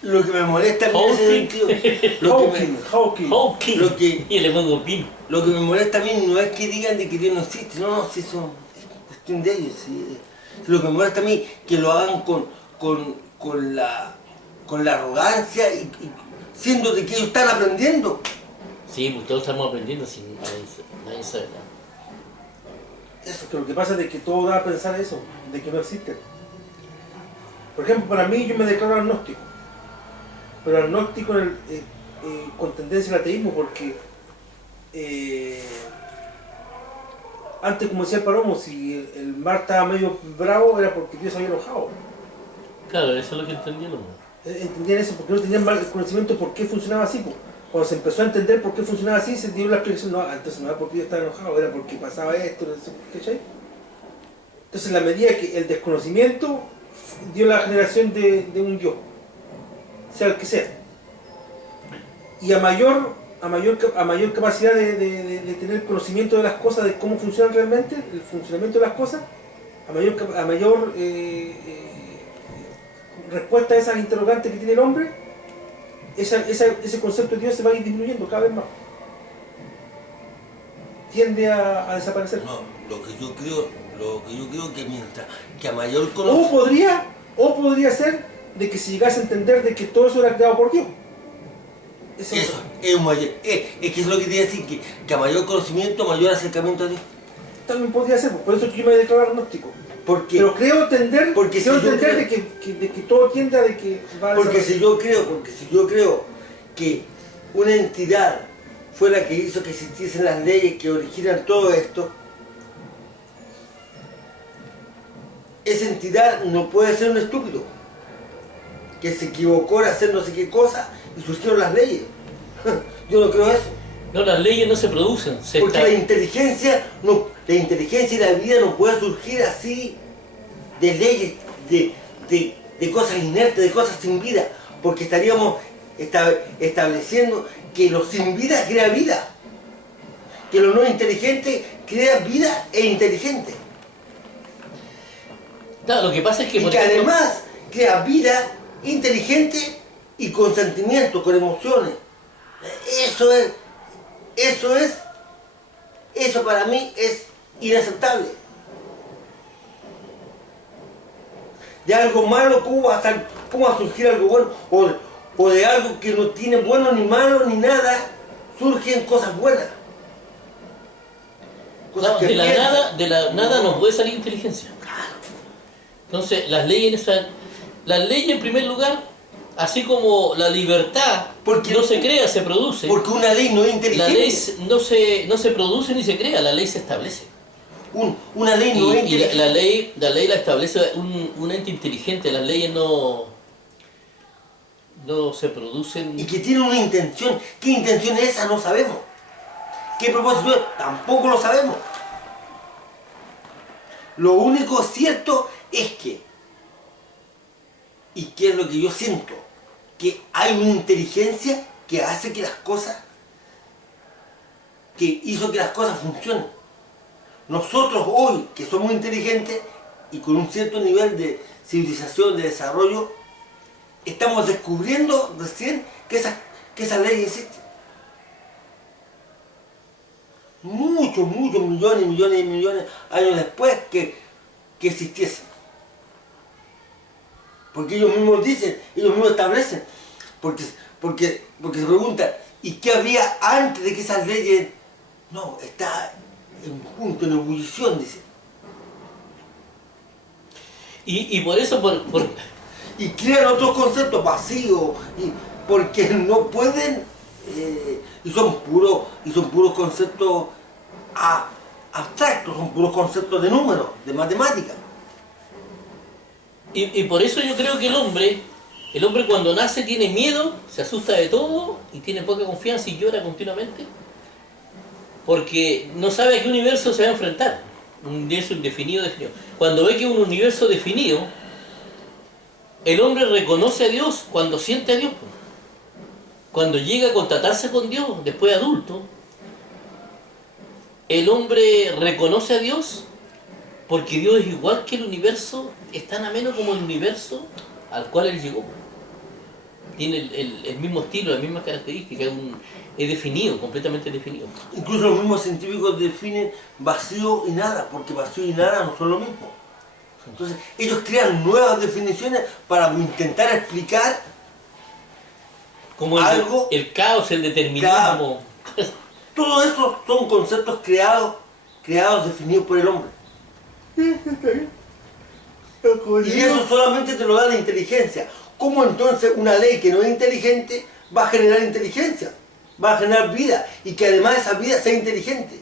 Lo que me molesta a mí en ese sentido, Hawking. lo que- Y le pongo pin. lo que me molesta a mí no es que digan de que Dios no existe, no, si eso es cuestión de ellos. Sí. Lo que me molesta a mí que lo hagan con la arrogancia y siendo de que ellos están aprendiendo. Sí, pues todos estamos aprendiendo sin nadie sabe nada. Eso. Que lo que pasa es de que todo da a pensar eso, de que no existe. Por ejemplo, para mí yo me declaro agnóstico, pero agnóstico con tendencia al ateísmo porque antes, como decía el Palomo, si el mar estaba medio bravo era porque Dios se había enojado. Claro, eso es lo que entendieron. Entendían eso porque no tenían mal conocimiento de por qué funcionaba así. Pues. Cuando se empezó a entender por qué funcionaba así, se dio la explicación, no, entonces no era porque Dios estaba enojado, era porque pasaba esto, ¿cachai? Entonces, la medida que el desconocimiento dio la generación de un Dios, sea el que sea. Y a mayor capacidad de tener conocimiento de las cosas, de cómo funcionan realmente, el funcionamiento de las cosas, a mayor respuesta a esas interrogantes que tiene el hombre, ese concepto de Dios se va a ir disminuyendo cada vez más. Tiende a desaparecer. No, lo que yo creo que mientras que a mayor conocimiento. O podría ser de que si llegase a entender de que todo eso era creado por Dios. Eso es un mayor. Es que es lo que quería decir, que a mayor conocimiento, mayor acercamiento a Dios. También podría ser, por eso es que yo me declaro agnóstico. Pero creo entender, porque si yo creo- de que todo tiende a de que va a Porque desaparecer. si yo creo que una entidad fue la que hizo que existiesen las leyes que originan todo esto, esa entidad no puede ser un estúpido que se equivocó en hacer no sé qué cosa y surgieron las leyes. Yo no creo eso. No, las leyes no se producen. Porque la inteligencia y la vida no puede surgir así de leyes, de cosas inertes, de cosas sin vida, porque estaríamos estableciendo que lo sin vida crea vida, que lo no inteligente crea vida e inteligente. No, lo que pasa es que, Y por que ejemplo, además crea vida inteligente y con sentimientos, con emociones. Eso para mí es inaceptable. De algo malo, ¿cómo va a surgir algo bueno? O de algo que no tiene bueno ni malo ni nada, surgen cosas buenas. no, que de piensan. la nada no puede salir inteligencia. Entonces, las leyes en primer lugar, así como la libertad Porque- no se crea, se produce. Porque una ley no es La inteligente. ley no se produce ni se crea, la ley se establece. Una ley no es Y inteligente. la ley la establece un ente inteligente, las leyes no se producen. Y que tiene una intención. ¿Qué intención es esa? No sabemos. ¿Qué propósito es? Tampoco lo sabemos. Lo único cierto es que, y que es lo que yo siento, que hay una inteligencia que hace que las cosas, que hizo que las cosas funcionen. Nosotros hoy, que somos inteligentes y con un cierto nivel de civilización, de desarrollo, estamos descubriendo recién que esa ley existe. Muchos millones y millones de años después que existiese. Porque ellos mismos dicen, ellos mismos establecen. Porque se preguntan, ¿y qué habría antes de que esas leyes? No, está en punto, en ebullición, dicen. Y por eso, Y crean otros conceptos vacíos, porque no pueden, y son puros conceptos abstractos, son puros conceptos de números, de matemáticas. y por eso yo creo que el hombre cuando nace tiene miedo, se asusta de todo y tiene poca confianza y llora continuamente. Porque no sabe a qué universo se va a enfrentar. Un universo indefinido. Cuando ve que un universo definido, el hombre reconoce a Dios cuando siente a Dios. Cuando llega a contactarse con Dios, después de adulto, el hombre reconoce a Dios porque Dios es igual que el universo, es tan ameno como el universo al cual él llegó. Tiene el mismo estilo, las mismas características, es definido, completamente definido. Incluso los mismos científicos definen vacío y nada, porque vacío y nada no son lo mismo. Entonces, ellos crean nuevas definiciones para intentar explicar Como algo. el caos, el determinismo. Todo eso son conceptos creados, definidos por el hombre. Y eso solamente te lo da la inteligencia. ¿Cómo entonces una ley que no es inteligente va a generar inteligencia? Va a generar vida, y que además esa vida sea inteligente.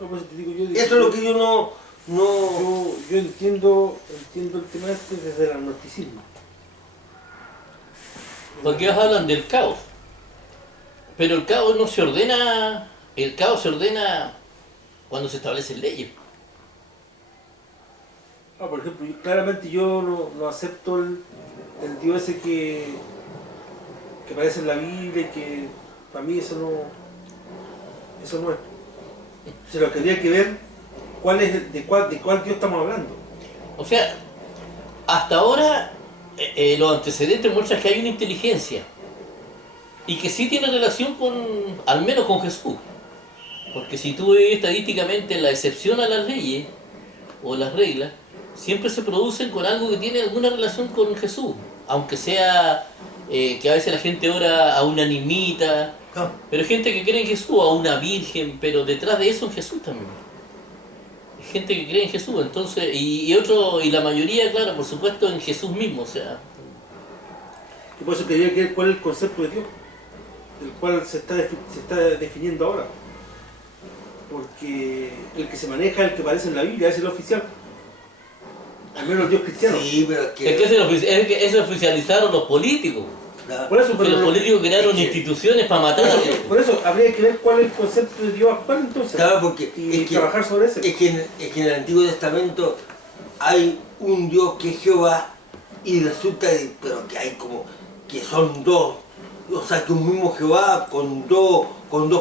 No, pues te digo, yo Eso es lo que yo no... yo entiendo el tema este desde el agnosticismo. Porque ellos hablan del caos. Pero el caos no se ordena. El caos se ordena cuando se establecen leyes. Por ejemplo, claramente yo no acepto el Dios ese que aparece en la Biblia, que para mí eso no es. Se lo que habría que ver de cuál Dios estamos hablando. O sea, hasta ahora los antecedentes muestran que hay una inteligencia y que sí tiene relación al menos con Jesús. Porque si tú ves estadísticamente la excepción a las leyes o las reglas, siempre se producen con algo que tiene alguna relación con Jesús. Aunque sea que a veces la gente ora a una animita, pero hay gente que cree en Jesús, a una virgen, pero detrás de eso en Jesús también. Hay gente que cree en Jesús, entonces, y la mayoría, claro, por supuesto, en Jesús mismo, o sea. Y por eso quería ver cuál es el concepto de Dios, el cual se está definiendo ahora. porque el que se maneja, el que aparece en la Biblia, es el oficial. Al menos el Dios cristiano. Sí, pero Es que eso oficializaron los políticos. Por eso, Porque los políticos crearon es que- instituciones para matar a Dios. por eso habría que ver cuál es el concepto de Dios actual entonces. Claro, porque Y es que, trabajar sobre ese. es que en el Antiguo Testamento hay un Dios que es Jehová y resulta, pero que hay como, que son dos, o sea que un mismo Jehová con dos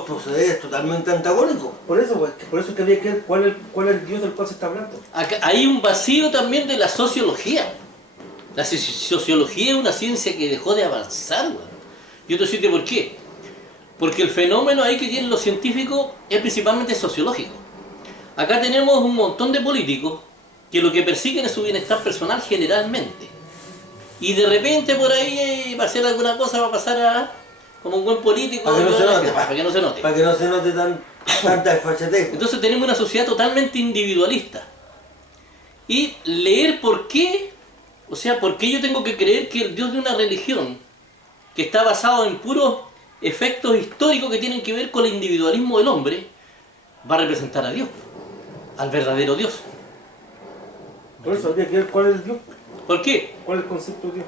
procederes totalmente antagónicos. Por eso, pues, por eso es que habría que ver cuál es el Dios del cual se está hablando. Acá hay un vacío también de la sociología. La sociología es una ciencia que dejó de avanzar, weón. Yo te decirte por qué. Porque el fenómeno ahí que tienen los científicos es principalmente sociológico. Acá tenemos un montón de políticos que lo que persiguen es su bienestar personal generalmente. Y de repente por ahí va a hacer alguna cosa, va a pasar a como un buen político. Para que no se note, para que no se note. Para que no se note tanta desfachatez. Entonces tenemos una sociedad totalmente individualista. Y leer por qué, o sea, por qué yo tengo que creer que el Dios de una religión que está basado en puros efectos históricos que tienen que ver con el individualismo del hombre, va a representar a Dios, al verdadero Dios. Por eso habría que ver cuál es el Dios, ¿Por qué? cuál es el concepto de Dios.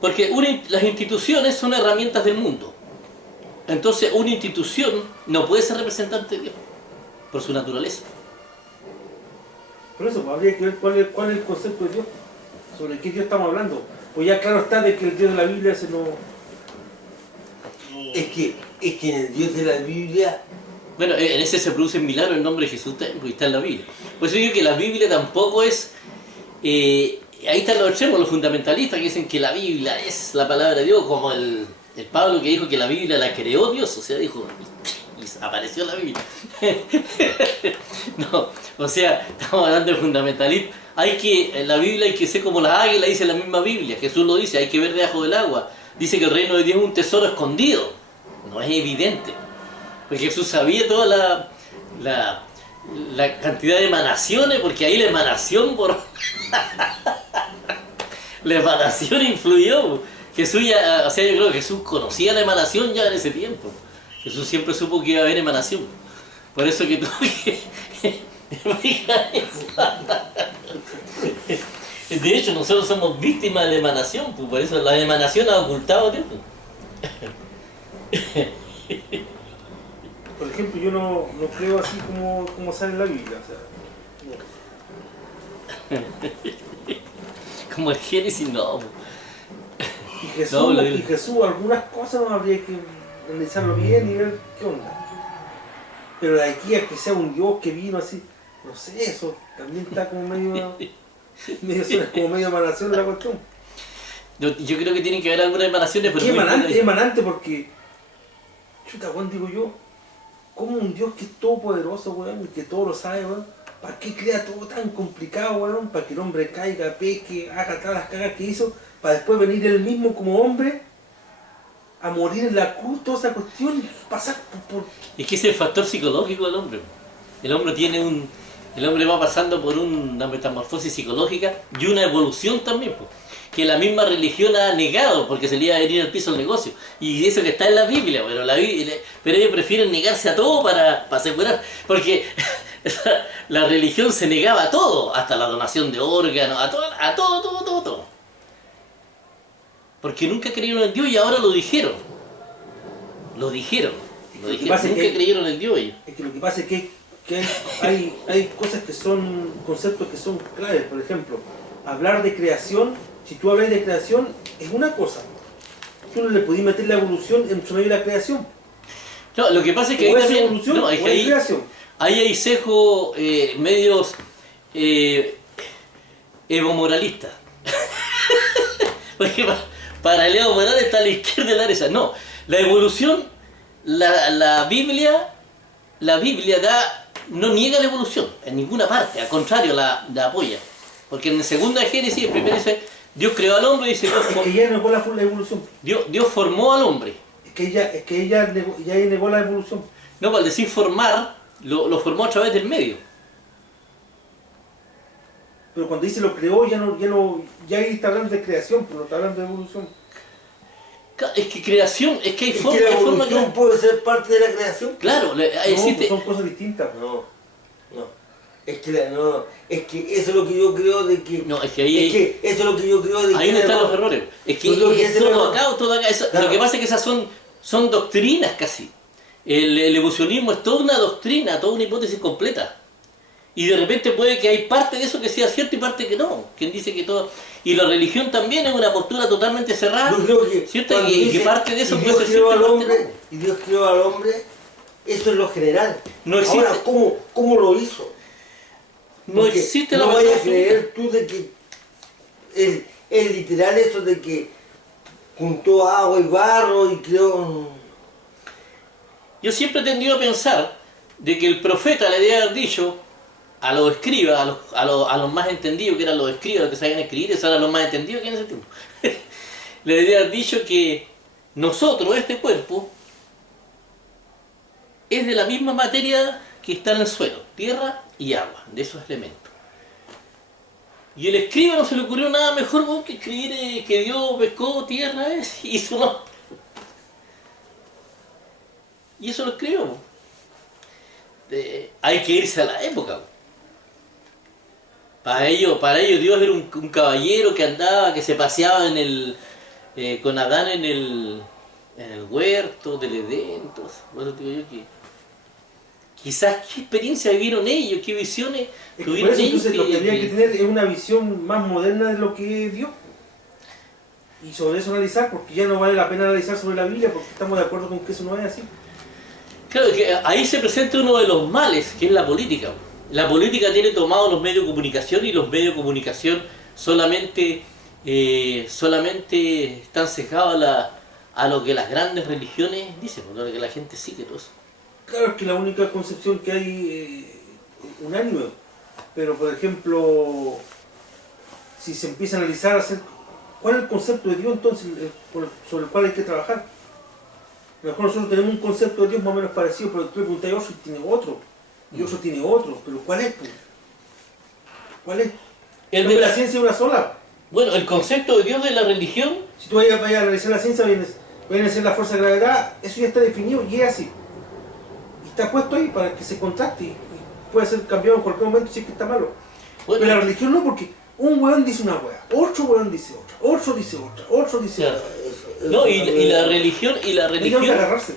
Porque las instituciones son herramientas del mundo. Entonces una institución no puede ser representante de Dios, por su naturaleza. Por eso pues, habría que ver cuál es el concepto de Dios, sobre qué Dios estamos hablando. Pues ya claro está de que el Dios de la Biblia se no... Es que en el Dios de la Biblia, Bueno, en ese se produce el milagro en nombre de Jesús, porque está en la Biblia. Por eso digo que la Biblia tampoco es... ahí están los extremos, los fundamentalistas que dicen que la Biblia es la palabra de Dios, como el Pablo que dijo que la Biblia la creó Dios, o sea, dijo, y apareció la Biblia. No, o sea, estamos hablando de fundamentalismo. En la Biblia hay que ser como las águilas, dice la misma Biblia, Jesús lo dice, hay que ver debajo del agua. Dice que el reino de Dios es un tesoro escondido, no es evidente. Porque Jesús sabía toda la cantidad de emanaciones, porque ahí la emanación la emanación influyó. Jesús ya, o sea, yo creo que Jesús conocía la emanación ya en ese tiempo. Jesús siempre supo que iba a haber emanación. Por eso que tuvo que... De hecho, nosotros somos víctimas de la emanación, pues, por eso la emanación ha ocultado a Dios. Por ejemplo, yo no creo así como sale en la Biblia. O sea, Como el Génesis, no. Pues. y Jesús, algunas cosas no habría que analizarlo bien y ver qué onda. Pero de aquí a que sea un Dios que vino así, no sé, eso también está como suena como medio emanación de la cuestión. Yo creo que tienen que haber algunas emanaciones, pero ¿Qué muy emanante? pocas. Es emanante porque, chuta, weón, digo yo, como un Dios que es todopoderoso, weón, y que todo lo sabe, weón, ¿para qué crea todo tan complicado, weón? Para que el hombre caiga, peque, haga todas las cagas que hizo, para después venir él mismo como hombre a morir en la cruz, toda esa cuestión, y pasar por... Es que ese es el factor psicológico del hombre. El hombre va pasando por una metamorfosis psicológica y una evolución también, pues, que la misma religión ha negado, porque se le iba a venir al piso el negocio. Y eso que está en la Biblia, pero ellos prefieren negarse a todo para asegurar, porque la religión se negaba a todo, hasta la donación de órganos, a todo. Porque nunca creyeron en Dios y ahora lo dijeron. Nunca creyeron en Dios ellos. Es que lo que pasa es que hay cosas que son, conceptos que son claves. Por ejemplo, hablar de creación, si tú hablas de creación, es una cosa. Tú no le podías meter la evolución en medio de la creación. No, lo que pasa es que O ahí es también... evolución No, es o que es creación. ahí hay sesgos medios evomoralistas. Porque para el Evo Morales está a la izquierda de la derecha. No, la evolución, la Biblia no niega la evolución en ninguna parte, al contrario, la apoya. Porque en la segunda de Génesis, el primero dice, Dios creó al hombre y dice, Es que ella negó la evolución. Dios formó al hombre. Es que ella negó la evolución. No, al decir formar, lo formó a través del medio. Pero cuando dice lo creó, ya ahí está hablando de creación, pero no está hablando de evolución. Es que creación, es que hay Es forma, que la hay forma evolución puede ser parte de la creación. Claro, No, existe. son cosas distintas. No, no. Es que, es que eso es lo que yo creo de que... No, es que ahí. Es que eso es lo que yo creo de Ahí no que... están los errores. Es que Yo creo que es ese todo error. acá o todo acá. Claro. Lo que pasa es que esas son doctrinas casi. El evolucionismo es toda una doctrina, toda una hipótesis completa. Y de repente puede que hay parte de eso que sea cierto y parte que no. Quien dice que todo... Y la religión también es una postura totalmente cerrada. Yo creo que... ¿Cierto? cuando Y que dice, parte de eso y puede Dios ser creó cierto y al parte hombre, no. y Dios creó al hombre, eso es lo general. No existe- Ahora, ¿cómo lo hizo? No Porque existe la no verdad vayas a absoluta. creer tú de que es literal eso de que juntó agua y barro y creó... Yo siempre he tendido a pensar de que el profeta le debe haber dicho a los escribas, a los más entendidos, que eran los escribas, los que sabían escribir, esos eran los más entendidos que en ese tiempo. Le debe haber dicho que nosotros, este cuerpo, es de la misma materia que está en el suelo, tierra y agua, de esos elementos. Y el escriba no se le ocurrió nada mejor que escribir que Dios pescó tierra y hizo no. Y eso lo escribió. Hay que irse a la época. Para ellos Dios era un caballero que andaba, que se paseaba con Adán en el huerto del Edén. Entonces, por eso digo yo que quizás qué experiencia vivieron ellos, qué visiones Es que por tuvieron eso ellos. entonces lo que habría que tener es una visión más moderna de lo que es Dios. Y sobre eso analizar, porque ya no vale la pena analizar sobre la Biblia, porque estamos de acuerdo con que eso no es así. Claro, que ahí se presenta uno de los males, que es la política. La política tiene tomado los medios de comunicación y los medios de comunicación solamente están cejados a lo que las grandes religiones dicen, a lo que la gente sigue, todo eso. Claro, es que la única concepción que hay unánime, pero por ejemplo, si se empieza a analizar, ¿cuál es el concepto de Dios entonces sobre el cual hay que trabajar? A lo mejor nosotros tenemos un concepto de Dios más o menos parecido, pero tú le preguntas a otro y tiene otro, y otro tiene otro, pero ¿cuál es? Pues? ¿Cuál es? El de La ciencia es una sola. Bueno, el concepto de Dios de la religión, Si tú vayas a analizar la ciencia, viene a ser la fuerza de gravedad, eso ya está definido y es así. Y está puesto ahí para que se contraste y puede ser cambiado en cualquier momento si es que está malo. bueno, Pero la religión no, porque un hueón dice una hueá, otro hueón dice otra, otro dice otra, otro dice claro. otra. no, y la religión, Hay que agarrarse.